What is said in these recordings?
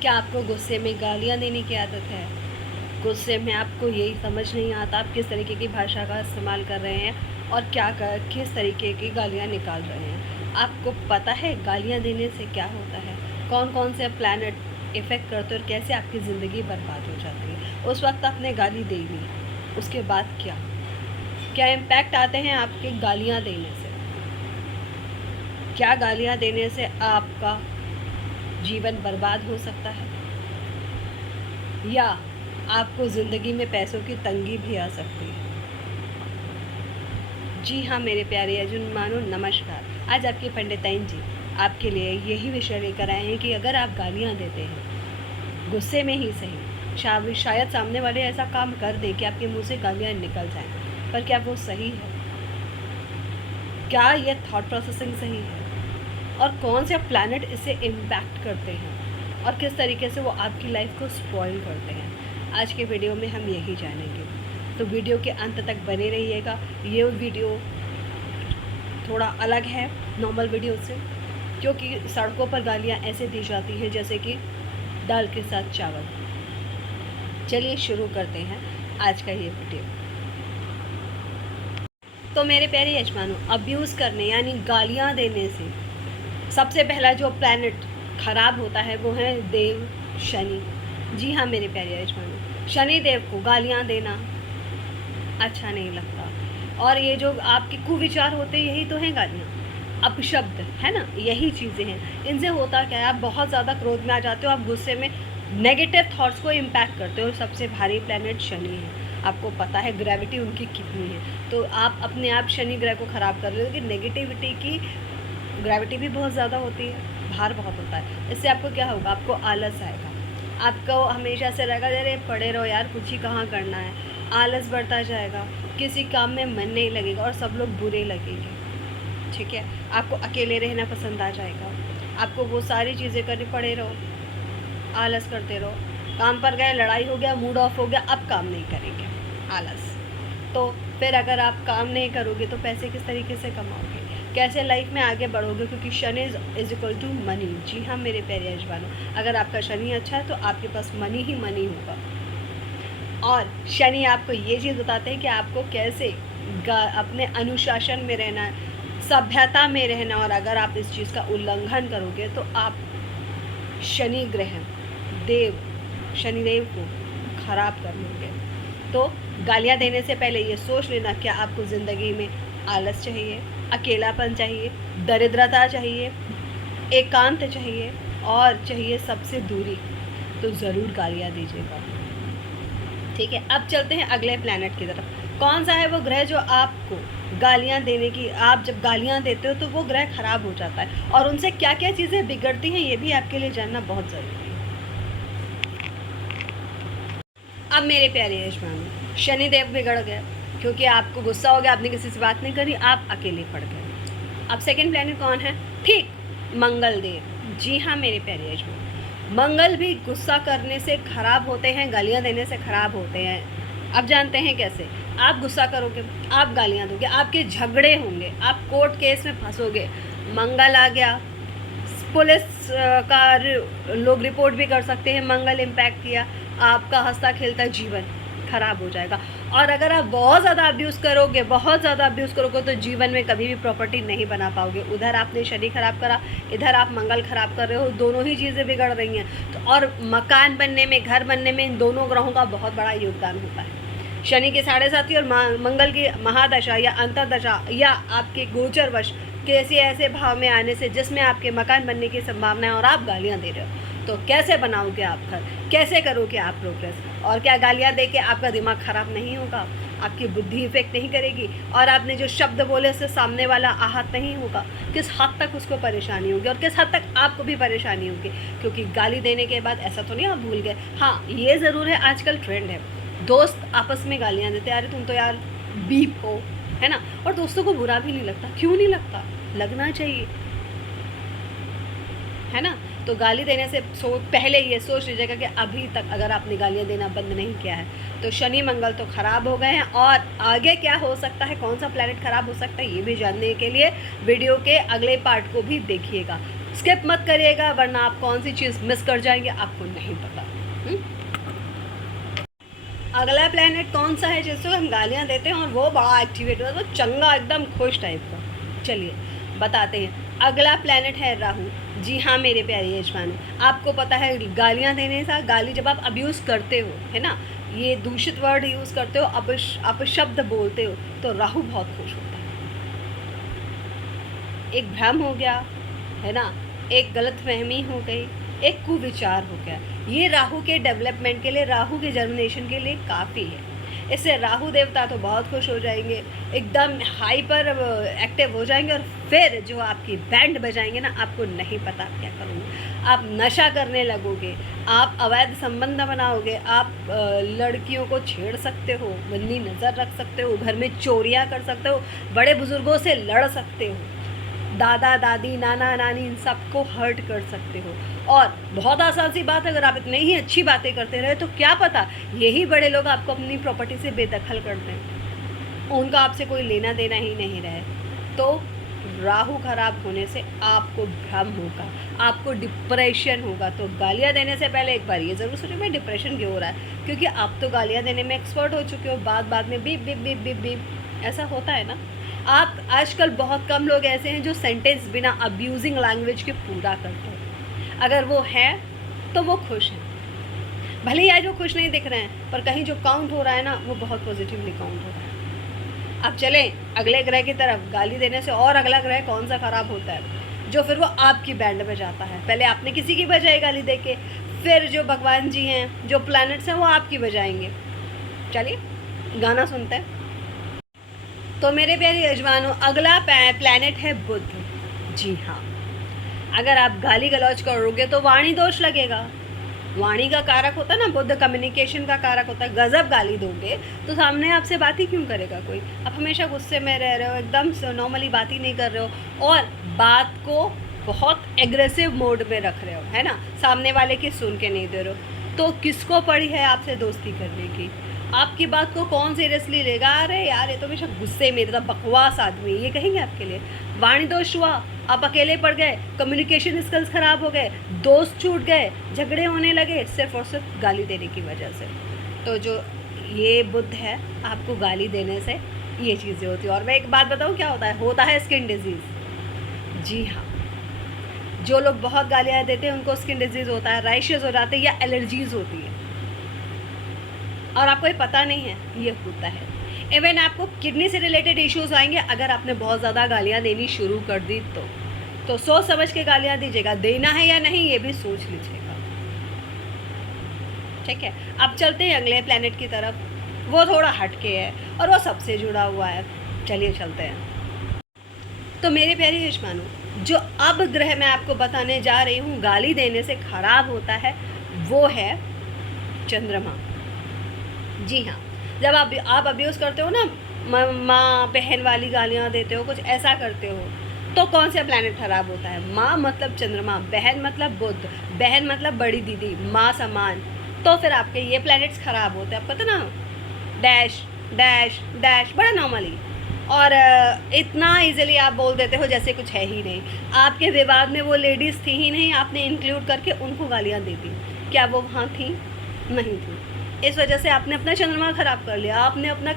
क्या आपको गुस्से में गालियाँ देने की आदत है? गुस्से में आपको यही समझ नहीं आता आप किस तरीके की भाषा का इस्तेमाल कर रहे हैं और किस तरीके की गालियाँ निकाल रहे हैं? आपको पता है गालियाँ देने से क्या होता है? कौन-कौन से प्लैनेट इफ़ेक्ट करते हैं और कैसे आपकी ज़िंदगी बर्बाद हो जाती है? उस वक़्त आपने गाली दे ली, उसके बाद क्या? क्या इम्पैक्ट आते हैं आपके गालियाँ देने से? क्या गालियाँ देने से आपका जीवन बर्बाद हो सकता है? या आपको ज़िंदगी में पैसों की तंगी भी आ सकती है? जी हाँ मेरे प्यारे अर्जुन मानो नमस्कार। आज आपके पंडिताइन जी आपके लिए यही विषय लेकर आए हैं कि अगर आप गालियाँ देते हैं, गुस्से में ही सही, शायद सामने वाले ऐसा काम कर दे कि आपके मुँह से गालियाँ निकल जाएँ, पर क्या वो सही है? क्या ये थॉट प्रोसेसिंग सही है? और कौन से प्लैनेट इसे इम्पैक्ट करते हैं और किस तरीके से वो आपकी लाइफ को स्पॉइल करते हैं, आज के वीडियो में हम यही जानेंगे। तो वीडियो के अंत तक बने रहिएगा। ये वीडियो थोड़ा अलग है नॉर्मल वीडियो से, क्योंकि सड़कों पर गालियाँ ऐसे दी जाती हैं जैसे कि दाल के साथ चावल। चलिए शुरू करते हैं आज का ये वीडियो। तो मेरे प्यारे यजमानों, अब्यूज़ करने यानी गालियाँ देने से सबसे पहला जो प्लैनेट ख़राब होता है वो है देव शनि। जी हाँ मेरे प्यारे यजमानों, शनि देव को गालियाँ देना अच्छा नहीं लगता। और ये जो आपके कुविचार होते हैं यही तो हैं गालियाँ, अपशब्द, है ना, यही चीज़ें हैं। इनसे होता क्या है, आप बहुत ज़्यादा क्रोध में आ जाते हो, आप गुस्से में नेगेटिव थॉट्स को इम्पैक्ट करते हो। सबसे भारी प्लैनेट शनि है, आपको पता है ग्रेविटी उनकी कितनी है, तो आप अपने आप शनि ग्रह को ख़राब कर रहे हो कि नेगेटिविटी की ग्रेविटी भी बहुत ज़्यादा होती है, भार बहुत होता है। इससे आपको क्या होगा, आपको आलस आएगा, आपको हमेशा से रहेगा अरे पड़े रहो यार, कुछ ही कहाँ करना है। आलस बढ़ता जाएगा, किसी काम में मन नहीं लगेगा और सब लोग बुरे लगेंगे। ठीक है, आपको अकेले रहना पसंद आ जाएगा, आपको वो सारी चीज़ें करनी, पड़े रहो, आलस करते रहो, काम पर गए, लड़ाई हो गया, मूड ऑफ हो गया, अब काम नहीं करेंगे, आलस। तो फिर अगर आप काम नहीं करोगे तो पैसे किस तरीके से कमाओगे, कैसे लाइफ में आगे बढ़ोगे, क्योंकि Shani is equal to money. जी हाँ मेरे प्यारे यजमानों, अगर आपका शनि अच्छा है तो आपके पास मनी ही मनी होगा। और शनि आपको ये चीज़ बताते हैं कि आपको कैसे अपने अनुशासन में रहना है, सभ्यता में रहना, और अगर आप इस चीज़ का उल्लंघन करोगे तो आप शनि ग्रह देव शनिदेव को खराब कर लोगे। तो गालियाँ देने से पहले ये सोच लेना, क्या आपको ज़िंदगी में आलस चाहिए, अकेलापन चाहिए, दरिद्रता चाहिए, एकांत चाहिए और चाहिए सबसे दूरी, तो ज़रूर गालियाँ दीजिएगा। ठीक है, अब चलते हैं अगले प्लैनेट की तरफ। कौन सा है वो ग्रह जो आपको गालियाँ देने की, आप जब गालियाँ देते हो तो वो ग्रह खराब हो जाता है, और उनसे क्या क्या चीज़ें बिगड़ती हैं ये भी आपके लिए जानना बहुत ज़रूरी है। अब मेरे प्यारे यजमान, शनिदेव बिगड़ गए क्योंकि आपको गुस्सा हो गया, आपने किसी से बात नहीं करी, आप अकेले पड़ गए। अब सेकंड प्लैनेट कौन है? ठीक, मंगल देव। जी हाँ मेरे प्यारे यजमान, मंगल भी गुस्सा करने से खराब होते हैं, गालियाँ देने से खराब होते हैं। अब जानते हैं कैसे? आप गुस्सा करोगे, आप गालियाँ दोगे, आपके झगड़े होंगे, आप कोर्ट केस में फंसोगे, मंगल आ गया, पुलिस का लोग रिपोर्ट भी कर सकते हैं, मंगल इम्पैक्ट किया, आपका हंसता खेलता जीवन खराब हो जाएगा। और अगर आप बहुत ज़्यादा अब्यूज़ करोगे, बहुत ज़्यादा अब्यूज़ करोगे तो जीवन में कभी भी प्रॉपर्टी नहीं बना पाओगे। उधर आपने शनि खराब करा, इधर आप मंगल खराब कर रहे हो, दोनों ही चीज़ें बिगड़ रही हैं। तो और मकान बनने में, घर बनने में इन दोनों ग्रहों का बहुत बड़ा योगदान होता है। शनि के 7.5 और मंगल की महादशा या अंतरदशा या आपके गोचरवश कैसे ऐसे भाव में आने से जिसमें आपके मकान बनने की संभावना है और आप गालियाँ दे रहे हो, तो कैसे बनाओगे आप घर, कैसे करोगे आप प्रोग्रेस? और क्या गालियाँ दे के आपका दिमाग ख़राब नहीं होगा, आपकी बुद्धि इफेक्ट नहीं करेगी, और आपने जो शब्द बोले से सामने वाला आहत नहीं होगा? किस हद तक उसको परेशानी होगी और किस हद तक आपको भी परेशानी होगी? क्योंकि गाली देने के बाद ऐसा तो नहीं आप भूल गए। हाँ ये ज़रूर है, आजकल ट्रेंड है, दोस्त आपस में गालियाँ देते, अरे तुम तो यार बीप हो, है ना, और दोस्तों को बुरा भी नहीं लगता। क्यों नहीं लगता? लगना चाहिए, है ना। तो गाली देने से पहले ये सोच लीजिएगा कि अभी तक अगर आपने गालियाँ देना बंद नहीं किया है तो शनि मंगल तो ख़राब हो गए हैं, और आगे क्या हो सकता है, कौन सा प्लैनेट ख़राब हो सकता है, ये भी जानने के लिए वीडियो के अगले पार्ट को भी देखिएगा। स्किप मत करिएगा, वरना आप कौन सी चीज़ मिस कर जाएंगे आपको नहीं पता। अगला प्लेनेट कौन सा है जिसको हम गालियाँ देते हैं और वो बड़ा एक्टिवेट होता है, तो चंगा एकदम खुश टाइप का। चलिए बताते हैं। अगला प्लेनेट है राहु। जी हाँ मेरे प्यारे यजमान, आपको पता है गालियाँ देने से, गाली जब आप अब्यूज़ करते हो, है ना, ये दूषित वर्ड यूज़ करते हो, अपशब्द बोलते हो, तो राहु बहुत खुश होता है। एक भ्रम हो गया, है ना, एक गलतफहमी हो गई, एक कुविचार हो गया, ये राहु के डेवलपमेंट के लिए, राहु के जर्मिनेशन के लिए काफ़ी है। इससे राहु देवता तो बहुत खुश हो जाएंगे, एकदम हाइपर एक्टिव हो जाएंगे, और फिर जो आपकी बैंड बजाएंगे ना, आपको नहीं पता आप क्या करोगे। आप नशा करने लगोगे, आप अवैध संबंध बनाओगे, आप लड़कियों को छेड़ सकते हो, बंदी नज़र रख सकते हो, घर में चोरियाँ कर सकते हो, बड़े बुजुर्गों से लड़ सकते हो, दादा दादी नाना नानी इन सबको हर्ट कर सकते हो। और बहुत आसान सी बात, अगर आप इतनी ही अच्छी बातें करते रहे तो क्या पता यही बड़े लोग आपको अपनी प्रॉपर्टी से बेदखल कर दें, उनका आपसे कोई लेना देना ही नहीं रहे। तो राहु खराब होने से आपको भ्रम होगा, आपको डिप्रेशन होगा। तो गालियाँ देने से पहले एक बार ये ज़रूर सोचो मैं डिप्रेशन क्यों हो रहा है, क्योंकि आप तो गालियाँ देने में एक्सपर्ट हो चुके हो, बाद में beep beep beep beep beep ऐसा होता है ना। आप आजकल बहुत कम लोग ऐसे हैं जो सेंटेंस बिना अब्यूजिंग लैंग्वेज के पूरा करते हैं। अगर वो है तो वो खुश हैं, भले ही आज वो खुश नहीं दिख रहे हैं, पर कहीं जो काउंट हो रहा है ना, वो बहुत पॉजिटिवली काउंट हो रहा है। अब चलें अगले ग्रह की तरफ। गाली देने से और अगला ग्रह कौन सा खराब होता है, जो फिर वो आपकी बैंड में जाता है। पहले आपने किसी की बजाई गाली दे के, फिर जो भगवान जी हैं, जो प्लैनेट्स हैं, वो आपकी बजाएंगे। चलिए गाना सुनते हैं। तो मेरे प्यारे यजमानों, अगला प्लैनेट है बुध। जी हाँ, अगर आप गाली गलौज करोगे तो वाणी दोष लगेगा। वाणी का कारक होता है ना, बुध कम्युनिकेशन का कारक होता है। गजब गाली दोगे तो सामने आपसे बात ही क्यों करेगा कोई। आप हमेशा गुस्से में रह रहे हो, एकदम नॉर्मली बात ही नहीं कर रहे हो, और बात को बहुत एग्रेसिव मोड में रख रहे हो, है ना, सामने वाले की सुन के नहीं दे रहे हो, तो किसको पड़ी है आपसे दोस्ती करने की। आपकी बात को कौन सीरियसली लेगा। अरे यार ये तो हमेशा गुस्से में, तो बकवास आदमी, ये कहेंगे आपके लिए। वाणी दोष हुआ, आप अकेले पड़ गए, कम्युनिकेशन स्किल्स ख़राब हो गए, दोस्त छूट गए, झगड़े होने लगे सिर्फ और सिर्फ गाली देने की वजह से। तो जो ये बुध है, आपको गाली देने से ये चीज़ें होती है। और मैं एक बात बताऊँ क्या होता है स्किन डिजीज़। जी हाँ, जो लोग बहुत गालियाँ देते हैं उनको स्किन डिजीज़ होता है, रैशेज़ हो जाते हैं या एलर्जीज़ होती है, और आपको ये पता नहीं है ये होता है। इवन आपको किडनी से रिलेटेड इश्यूज आएंगे अगर आपने बहुत ज़्यादा गालियाँ देनी शुरू कर दी तो सोच समझ के गालियाँ दीजिएगा, देना है या नहीं ये भी सोच लीजिएगा, ठीक है। अब चलते हैं अगले प्लैनेट की तरफ, वो थोड़ा हटके है और वो सबसे जुड़ा हुआ है। चलिए चलते हैं। तो मेरे प्यारे यजमानों, जो अब ग्रह मैं आपको बताने जा रही हूँ गाली देने से खराब होता है, वो है चंद्रमा। जी हाँ, जब आप अब्यूज़ करते हो ना, माँ बहन वाली गालियाँ देते हो, कुछ ऐसा करते हो, तो कौन सा प्लैनेट ख़राब होता है। माँ मतलब चंद्रमा, बहन मतलब बुध, बहन मतलब बड़ी दीदी, माँ समान, तो फिर आपके ये प्लैनेट्स ख़राब होते हैं। आपको पता ना, डैश डैश डैश, बड़ा नॉर्मली, और इतना इजीली आप बोल देते हो जैसे कुछ है ही नहीं। आपके विवाद में वो लेडीज़ थी ही नहीं, आपने इंक्लूड करके उनको गालियाँ दे दी। क्या वो वहाँ थी? नहीं थी। इस वजह से आपने अपना चंद्रमा ख़राब कर लिया, आपने अपना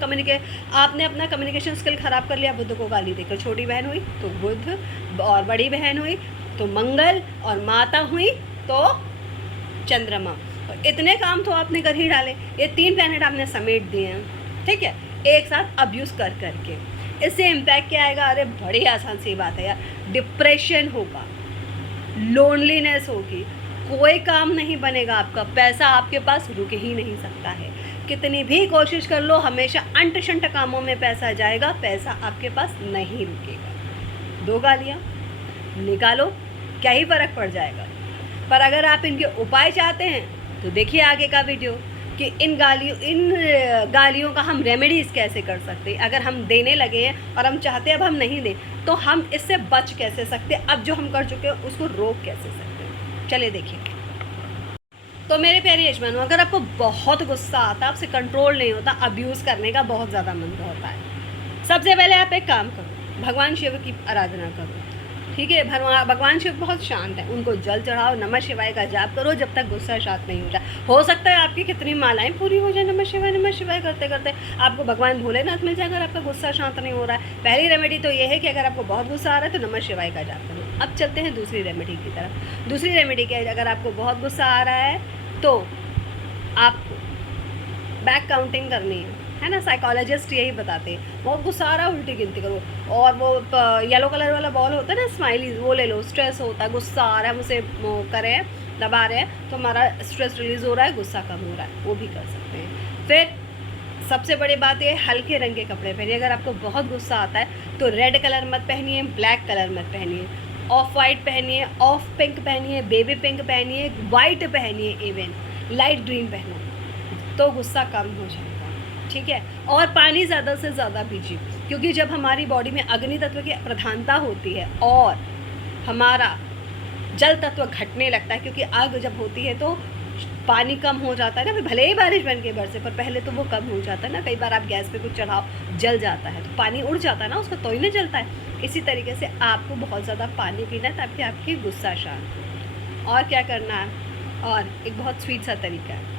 कम्युनिकेशन स्किल ख़राब कर लिया। बुध को गाली देकर छोटी बहन हुई तो बुध, और बड़ी बहन हुई तो मंगल, और माता हुई तो चंद्रमा। तो इतने काम तो आपने कर ही डाले, ये 3 प्लैनेट आपने समेट दिए हैं, ठीक है, एक साथ अब्यूज़ कर करके। इससे इम्पैक्ट क्या आएगा? अरे बड़ी आसान सी बात है यार, डिप्रेशन होगा, लोनलीनेस होगी, कोई काम नहीं बनेगा आपका, पैसा आपके पास रुक ही नहीं सकता है। कितनी भी कोशिश कर लो, हमेशा अंट शंट कामों में पैसा जाएगा, पैसा आपके पास नहीं रुकेगा। 2 गालियाँ निकालो, क्या ही फ़र्क पड़ जाएगा। पर अगर आप इनके उपाय चाहते हैं तो देखिए आगे का वीडियो कि इन गालियों का हम रेमेडीज़ कैसे कर सकते हैं। अगर हम देने लगे हैं और हम चाहते हैं अब हम नहीं दें, तो हम इससे बच कैसे सकते हैं, अब जो हम कर चुके हैं उसको रोक कैसे सकते हैं। चलिए देखिए। तो मेरे प्यारे यजमानों, अगर आपको बहुत गुस्सा आता, आपसे कंट्रोल नहीं होता, अब्यूज़ करने का बहुत ज़्यादा मन होता है, सबसे पहले आप एक काम करो, भगवान शिव की आराधना करो। ठीक है। भगवान शिव बहुत शांत है, उनको जल चढ़ाओ, नमः शिवाय का जाप करो जब तक गुस्सा शांत नहीं हो जाए। हो सकता है आपकी कितनी मालाएं पूरी हो जाए नमः शिवाय करते करते, आपको भगवान भोलेनाथ मिल जाए अगर आपका गुस्सा शांत नहीं हो रहा है। पहली रेमेडी तो ये है कि अगर आपको बहुत गुस्सा आ रहा है तो नमः शिवाय का जाप करो। अब चलते हैं दूसरी रेमेडी की तरफ। दूसरी रेमेडी क्या है, अगर आपको बहुत गुस्सा आ रहा है तो आपको बैक काउंटिंग करनी है ना। साइकोलॉजिस्ट यही बताते हैं, बहुत गुस्सा आ रहा है उल्टी गिनती करो, और वो येलो कलर वाला बॉल होता है ना स्माइली, वो ले लो। स्ट्रेस होता है, गुस्सा आ रहा है, मुझे करें दबा रहे हैं तो हमारा स्ट्रेस रिलीज़ हो रहा है, गुस्सा कम हो रहा है, वो भी कर सकते हैं। फिर सबसे बड़ी बात ये, हल्के रंग के कपड़े पहनिए। अगर आपको बहुत गुस्सा आता है तो रेड कलर मत पहनिए, ब्लैक कलर मत पहनिए, ऑफ वाइट पहनिए, ऑफ पिंक पहनिए, बेबी पिंक पहनिए, वाइट पहनिए, इवन लाइट ग्रीन पहनो तो गुस्सा कम हो जाएगा। ठीक है। और पानी ज़्यादा से ज़्यादा पीजिए, क्योंकि जब हमारी बॉडी में अग्नि तत्व की प्रधानता होती है और हमारा जल तत्व घटने लगता है, क्योंकि आग जब होती है तो पानी कम हो जाता है ना, फिर भले ही बारिश बन के बरसे पर पहले तो वो कम हो जाता है ना। कई बार आप गैस पे कुछ चढ़ाओ, जल जाता है तो पानी उड़ जाता है ना, उसका तो ही नहीं जलता है। इसी तरीके से आपको बहुत ज़्यादा पानी पीना है ताकि आपकी गुस्सा शांत हो। और क्या करना है, और एक बहुत स्वीट सा तरीका है,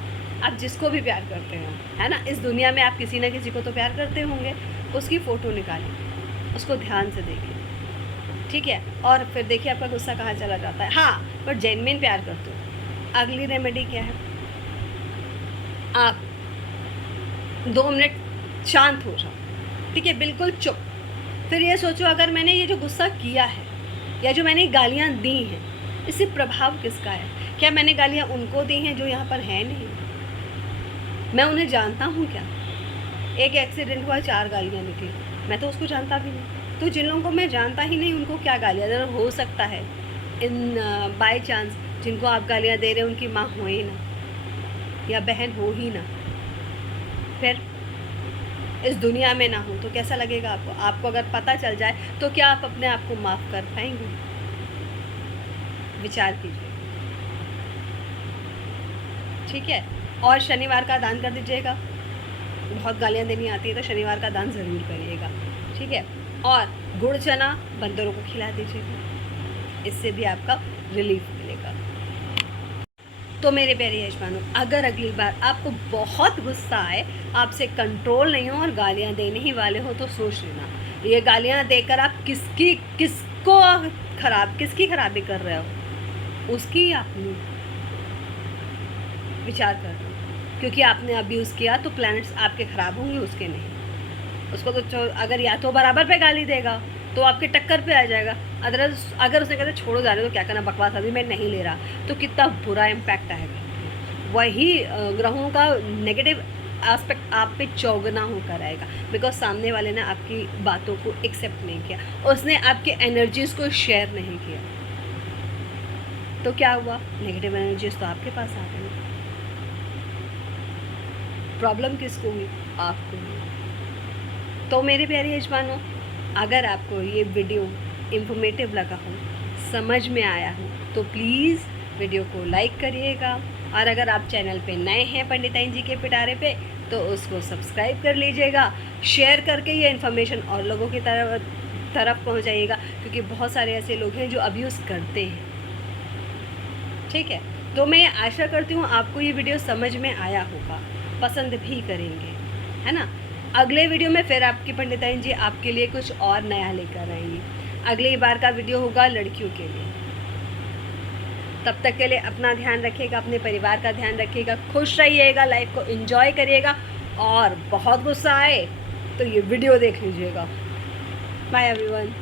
आप जिसको भी प्यार करते हो, है ना, इस दुनिया में आप किसी ना किसी को तो प्यार करते होंगे, उसकी फ़ोटो निकालिए, उसको ध्यान से देखिए। ठीक है। और फिर देखिए आपका गुस्सा कहाँ चला जाता है। हाँ, पर जेन्युइन प्यार करते हो। अगली रेमेडी क्या है, आप 2 मिनट शांत हो जाओ। ठीक है, बिल्कुल चुप। फिर ये सोचो, अगर मैंने ये जो गुस्सा किया है या जो मैंने गालियाँ दी हैं, इससे प्रभाव किसका है? क्या मैंने गालियाँ उनको दी हैं जो यहाँ पर हैं नहीं? मैं उन्हें जानता हूँ क्या? एक एक्सीडेंट हुआ, 4 गालियाँ निकली, मैं तो उसको जानता भी नहीं। तो जिन लोगों को मैं जानता ही नहीं उनको क्या गालियाँ दे रहा हूँ? हो सकता है इन बाय चांस जिनको आप गालियाँ दे रहे हैं उनकी माँ हो ही ना, या बहन हो ही ना, फिर इस दुनिया में ना हो तो कैसा लगेगा आपको? आपको अगर पता चल जाए तो क्या आप अपने आप को माफ़ कर पाएंगे? विचार कीजिए। ठीक है। और शनिवार का दान कर दीजिएगा। बहुत गालियाँ देनी आती है तो शनिवार का दान ज़रूर करिएगा। ठीक है। और गुड़ चना बंदरों को खिला दीजिएगा, इससे भी आपका रिलीफ मिलेगा। तो मेरे प्यारे यजमानों, अगर अगली बार आपको बहुत गुस्सा आए, आपसे कंट्रोल नहीं हो और गालियाँ देने ही वाले हो तो सोच लेना, ये गालियाँ देकर आप किसकी खराबी कर रहे हो, उसकी आपने विचार कर रहे हो। क्योंकि आपने अब्यूज़ किया तो प्लैनेट्स आपके ख़राब होंगे, उसके नहीं। उसको तो अगर या तो बराबर पे गाली देगा तो आपके टक्कर पे आ जाएगा, अगर उसने कहते छोड़ो जा रहे तो क्या करना, बकवास अभी मैं नहीं ले रहा, तो कितना बुरा इम्पैक्ट आएगा। वही ग्रहों का नेगेटिव एस्पेक्ट आप पे चौगुना होकर आएगा, बिकॉज सामने वाले ने आपकी बातों को एक्सेप्ट नहीं किया, उसने आपके एनर्जीज़ को शेयर नहीं किया, तो क्या हुआ? नेगेटिव एनर्जीज तो आपके पास आ गई। प्रॉब्लम किसको हुई? आपको हुई। तो मेरे प्यारे यजमानों, अगर आपको ये वीडियो इंफॉर्मेटिव लगा हो, समझ में आया हो, तो प्लीज़ वीडियो को लाइक करिएगा। और अगर आप चैनल पे नए हैं पंडिताइन जी के पिटारे पे, तो उसको सब्सक्राइब कर लीजिएगा। शेयर करके ये इन्फॉर्मेशन और लोगों की तरफ पहुंचाइएगा, क्योंकि बहुत सारे ऐसे लोग हैं जो अब्यूज़ करते हैं। ठीक है। तो मैं आशा करती हूँ आपको ये वीडियो समझ में आया होगा, पसंद भी करेंगे, है ना। अगले वीडियो में फिर आपकी पंडिताइन जी आपके लिए कुछ और नया लेकर आएंगी। अगली बार का वीडियो होगा लड़कियों के लिए। तब तक के लिए अपना ध्यान रखिएगा, अपने परिवार का ध्यान रखिएगा, खुश रहिएगा, लाइफ को एंजॉय करिएगा। और बहुत गुस्सा आए तो ये वीडियो देख लीजिएगा। Bye everyone.